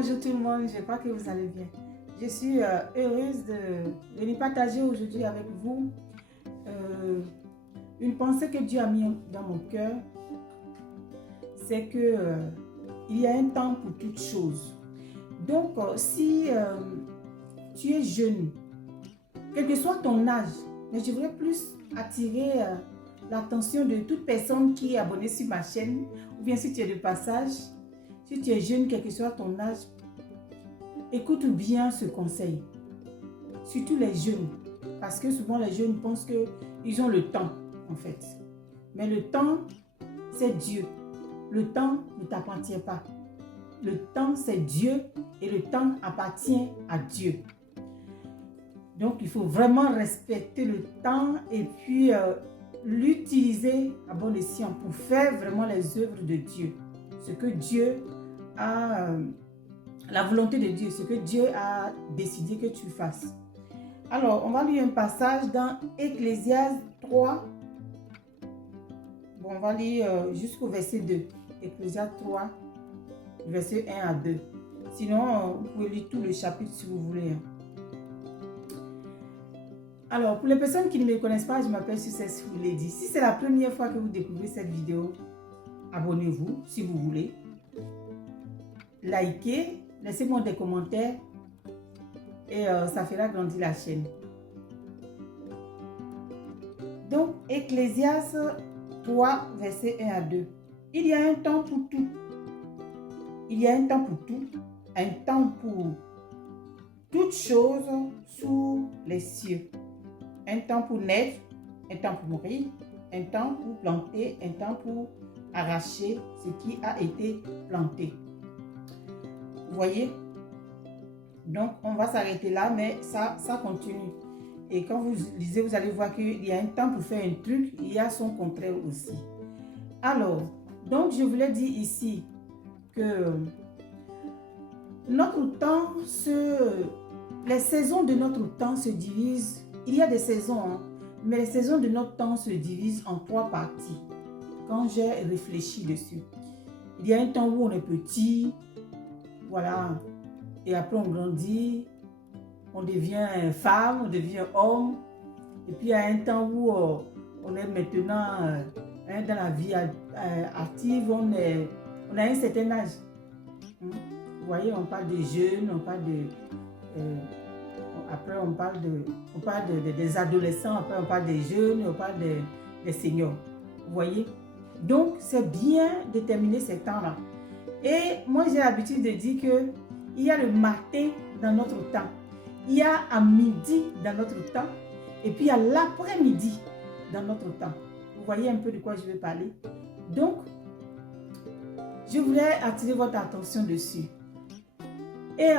bonjour tout le monde, j'espère que vous allez bien. Je suis heureuse de venir partager aujourd'hui avec vous une pensée que Dieu a mis dans mon cœur. C'est que il y a un temps pour toutes choses. Donc, si tu es jeune, quel que soit ton âge, mais je voudrais plus attirer l'attention de toute personne qui est abonnée sur ma chaîne, ou bien si tu es de passage, si tu es jeune, quel que soit ton âge, écoute bien ce conseil. Surtout les jeunes, parce que souvent les jeunes pensent qu'ils ont le temps, en fait. Mais le temps, c'est Dieu. Le temps ne t'appartient pas. Le temps, c'est Dieu et le temps appartient à Dieu. Donc, il faut vraiment respecter le temps et puis l'utiliser à bon escient pour faire vraiment les œuvres de Dieu. Ce que Dieu a, la volonté de Dieu, ce que Dieu a décidé que tu fasses. Alors, on va lire un passage dans Ecclésiaste 3. Bon, on va lire jusqu'au verset 2. Ecclésiaste 3, verset 1 à 2. Sinon, vous pouvez lire tout le chapitre si vous voulez. Alors, pour les personnes qui ne me connaissent pas, je m'appelle Success Lady. Si c'est la première fois que vous découvrez cette vidéo, abonnez-vous si vous voulez. Likez, laissez-moi des commentaires et ça fera grandir la chaîne. Donc, Ecclésiaste 3, verset 1 à 2. Il y a un temps pour tout. Il y a un temps pour tout. Un temps pour toutes choses sous les cieux. Un temps pour naître, un temps pour mourir, un temps pour planter, un temps pour arracher ce qui a été planté. Vous voyez? Donc, on va s'arrêter là, mais ça continue. Et quand vous lisez, vous allez voir qu'il y a un temps pour faire un truc, il y a son contraire aussi. Alors, donc je voulais dire ici que notre temps, les saisons de notre temps se divisent. Il y a des saisons, hein, mais les saisons de notre temps se divisent en 3 parties. Quand j'ai réfléchi dessus, il y a un temps où on est petit, voilà, et après on grandit, on devient femme, on devient homme, et puis il y a un temps où on est maintenant dans la vie active, on a un certain âge. Vous voyez, on parle de jeunes, on parle de... après, on parle des adolescents, après, on parle des jeunes, on parle des seniors. Vous voyez? Donc, c'est bien déterminer ces temps-là. Et moi, j'ai l'habitude de dire qu'il y a le matin dans notre temps. Il y a à midi dans notre temps. Et puis, il y a l'après-midi dans notre temps. Vous voyez un peu de quoi je vais parler? Donc, je voulais attirer votre attention dessus. Et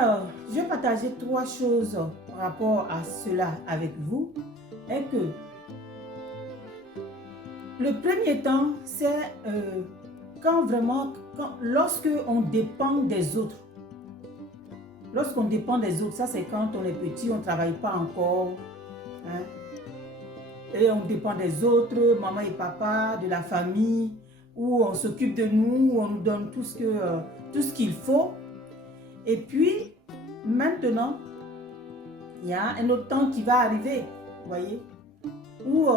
je vais partager 3 choses par rapport à cela avec vous. Et que le premier temps, c'est lorsque on dépend des autres. Lorsqu'on dépend des autres, ça c'est quand on est petit, on ne travaille pas encore. Hein, et on dépend des autres, maman et papa, de la famille, où on s'occupe de nous, où on nous donne tout ce qu'il faut. Et puis, maintenant, il y a un autre temps qui va arriver, vous voyez, où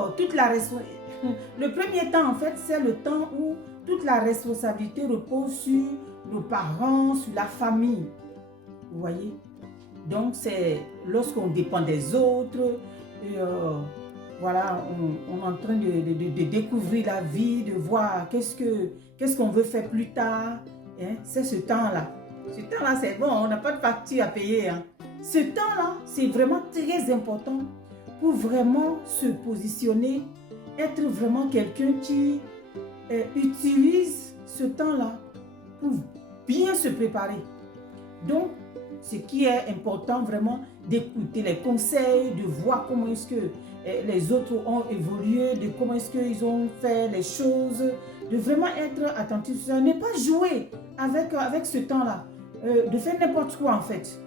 le premier temps, en fait, c'est le temps où toute la responsabilité repose sur nos parents, sur la famille, vous voyez. Donc, c'est lorsqu'on dépend des autres, et, voilà, on est en train de découvrir la vie, de voir qu'est-ce qu'on veut faire plus tard, hein? C'est ce temps-là. Ce temps-là, c'est bon, on n'a pas de facture à payer. Hein. Ce temps-là, c'est vraiment très important pour vraiment se positionner, être vraiment quelqu'un qui utilise ce temps-là pour bien se préparer. Donc, ce qui est important vraiment, d'écouter les conseils, de voir comment est-ce que les autres ont évolué, de comment est-ce qu'ils ont fait les choses, de vraiment être attentif, ne pas jouer avec ce temps-là. De faire n'importe quoi en fait.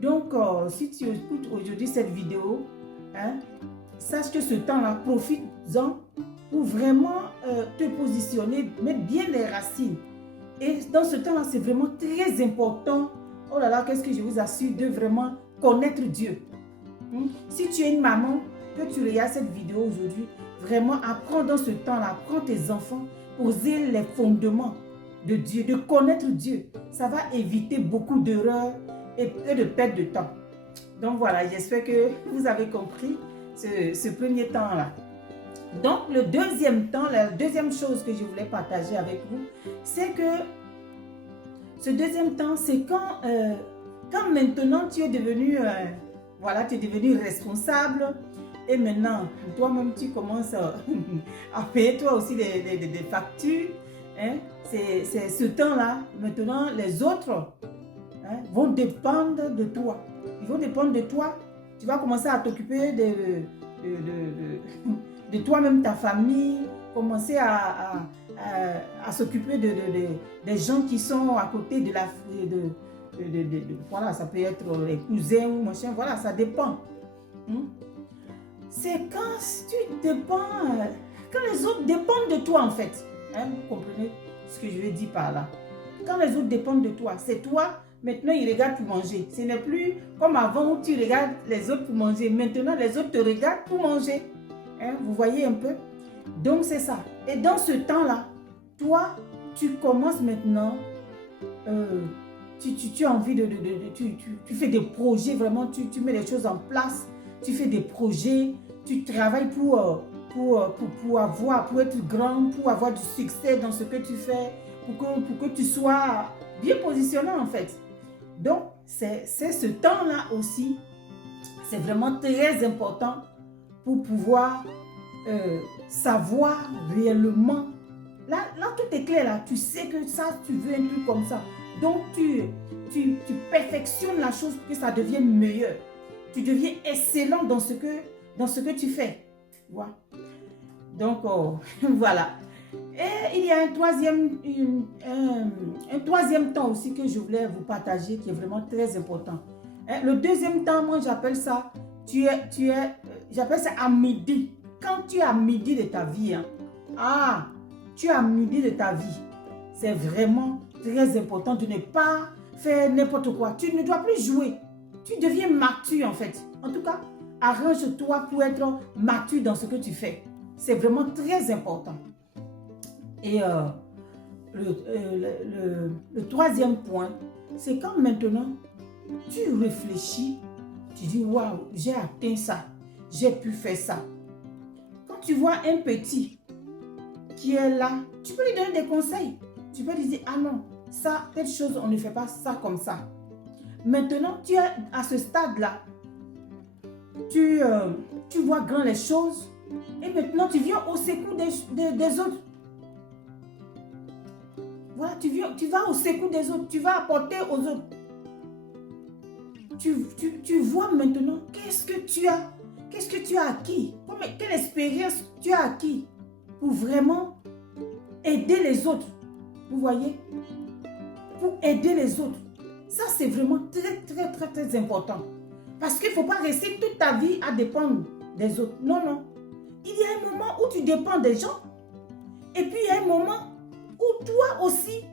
Donc, si tu écoutes aujourd'hui cette vidéo, hein, sache que ce temps-là, profite-en pour vraiment te positionner, mettre bien les racines. Et dans ce temps-là, c'est vraiment très important oh là là, qu'est-ce que je vous assure de vraiment connaître Dieu. Si tu es une maman, que tu regardes cette vidéo aujourd'hui, vraiment apprends dans ce temps-là, apprends tes enfants, poser les fondements de Dieu, de connaître Dieu. Ça va éviter beaucoup d'erreurs et de perte de temps. Donc voilà, j'espère que vous avez compris ce premier temps-là. Donc le deuxième temps, la deuxième chose que je voulais partager avec vous, c'est que ce deuxième temps, c'est quand maintenant tu es devenu, voilà, tu es devenu responsable et maintenant, toi-même, tu commences à payer toi aussi des factures. Hein? C'est ce temps-là, maintenant, les autres vont dépendre de toi. Ils vont dépendre de toi. Tu vas commencer à t'occuper de toi-même, ta famille, commencer à s'occuper des gens qui sont à côté de la... voilà, ça peut être les cousins ou machin, voilà, ça dépend. C'est quand tu dépends, quand les autres dépendent de toi en fait. Hein, vous comprenez ce que je veux dire par là? Quand les autres dépendent de toi, c'est toi, maintenant ils regardent pour manger. Ce n'est plus comme avant où tu regardes les autres pour manger. Maintenant les autres te regardent pour manger. Hein, vous voyez un peu? Donc c'est ça. Et dans ce temps-là, toi, tu commences maintenant, tu as envie tu fais des projets, vraiment, tu mets les choses en place, tu fais des projets, tu travailles pour être grand, pour avoir du succès dans ce que tu fais, pour que tu sois bien positionné en fait. Donc, c'est ce temps-là aussi, c'est vraiment très important pour pouvoir savoir réellement. Là, tout est clair là. Tu sais que ça, tu veux un truc comme ça. Donc, tu perfectionnes la chose pour que ça devienne meilleur. Tu deviens excellent dans ce que tu fais. Voilà. Donc, voilà. Et il y a un troisième temps aussi que je voulais vous partager qui est vraiment très important. Le deuxième temps, moi, j'appelle ça, j'appelle ça à midi. Quand tu es à midi de ta vie, hein, tu es à midi de ta vie, c'est vraiment très important de ne pas faire n'importe quoi. Tu ne dois plus jouer. Tu deviens mature en fait. En tout cas, arrange-toi pour être mature dans ce que tu fais. C'est vraiment très important. Et le troisième point, c'est quand maintenant tu réfléchis, tu dis waouh, j'ai atteint ça, j'ai pu faire ça. Quand tu vois un petit qui est là, tu peux lui donner des conseils. Tu peux lui dire ah non, ça, telle chose, on ne fait pas ça comme ça. Maintenant, tu es à ce stade-là. Tu vois grand les choses et maintenant tu viens au secours des autres. Voilà, tu vas au secours des autres, tu vas apporter aux autres. Tu vois maintenant qu'est-ce que tu as acquis, quelle expérience tu as acquis pour vraiment aider les autres. Vous voyez? Pour aider les autres. Ça, c'est vraiment très, très, très, très important. Parce qu'il ne faut pas rester toute ta vie à dépendre des autres. Non, non. Il y a un moment où tu dépends des gens. Et puis, il y a un moment où toi aussi,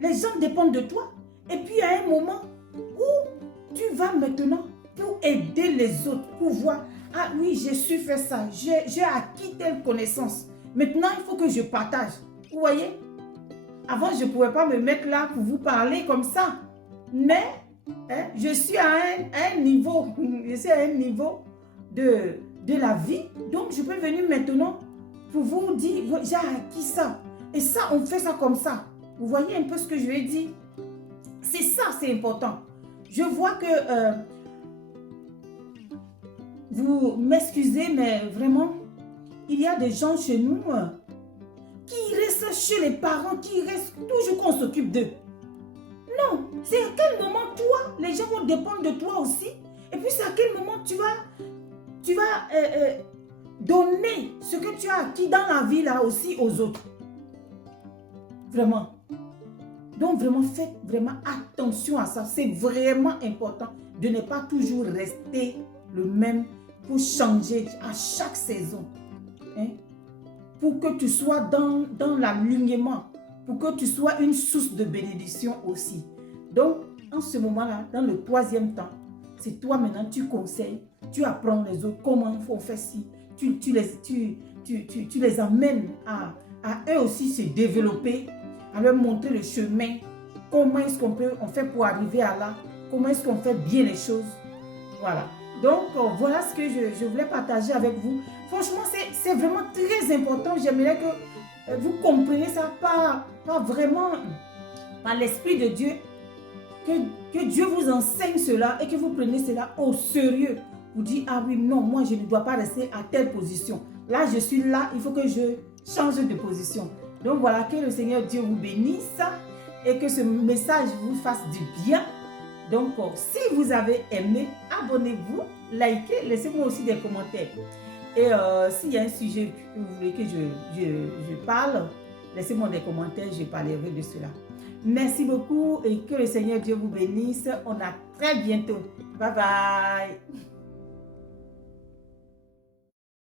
les gens dépendent de toi. Et puis, il y a un moment où tu vas maintenant pour aider les autres, pour voir, ah oui, j'ai su faire ça, j'ai acquis telle connaissance. Maintenant, il faut que je partage. Vous voyez? Avant, je ne pouvais pas me mettre là pour vous parler comme ça. Mais, je suis à un niveau, de la vie. Donc, je peux venir maintenant pour vous dire, j'ai acquis ça. Et ça, on fait ça comme ça. Vous voyez un peu ce que je vais dire? C'est ça, c'est important. Je vois que vous m'excusez, mais vraiment, il y a des gens chez nous qui restent chez les parents, qui restent toujours qu'on s'occupe d'eux. Non, c'est à quel moment toi, les gens vont dépendre de toi aussi. Et puis c'est à quel moment tu vas donner ce que tu as acquis dans la vie là aussi aux autres. Vraiment. Donc vraiment, faites vraiment attention à ça. C'est vraiment important de ne pas toujours rester le même pour changer à chaque saison. Hein? Pour que tu sois dans l'alignement, pour que tu sois une source de bénédiction aussi. Donc, en ce moment-là, dans le troisième temps, c'est toi maintenant, tu conseilles, tu apprends les autres comment il faut faire ci, tu les amènes à eux aussi se développer, à leur montrer le chemin, comment est-ce on fait pour arriver à là, comment est-ce qu'on fait bien les choses. Voilà. Donc, voilà ce que je voulais partager avec vous. Franchement, c'est vraiment très important. J'aimerais que vous compreniez ça par l'Esprit de Dieu. Que Dieu vous enseigne cela et que vous preniez cela au sérieux. Vous dites, ah oui, non, moi je ne dois pas rester à telle position. Là, je suis là, il faut que je change de position. Donc voilà, que le Seigneur Dieu vous bénisse et que ce message vous fasse du bien. Donc, si vous avez aimé, abonnez-vous, likez, laissez-moi aussi des commentaires. Et s'il y a un sujet que vous voulez que je parle, laissez-moi des commentaires, je parlerai de cela. Merci beaucoup et que le Seigneur Dieu vous bénisse. On a très bientôt. Bye bye.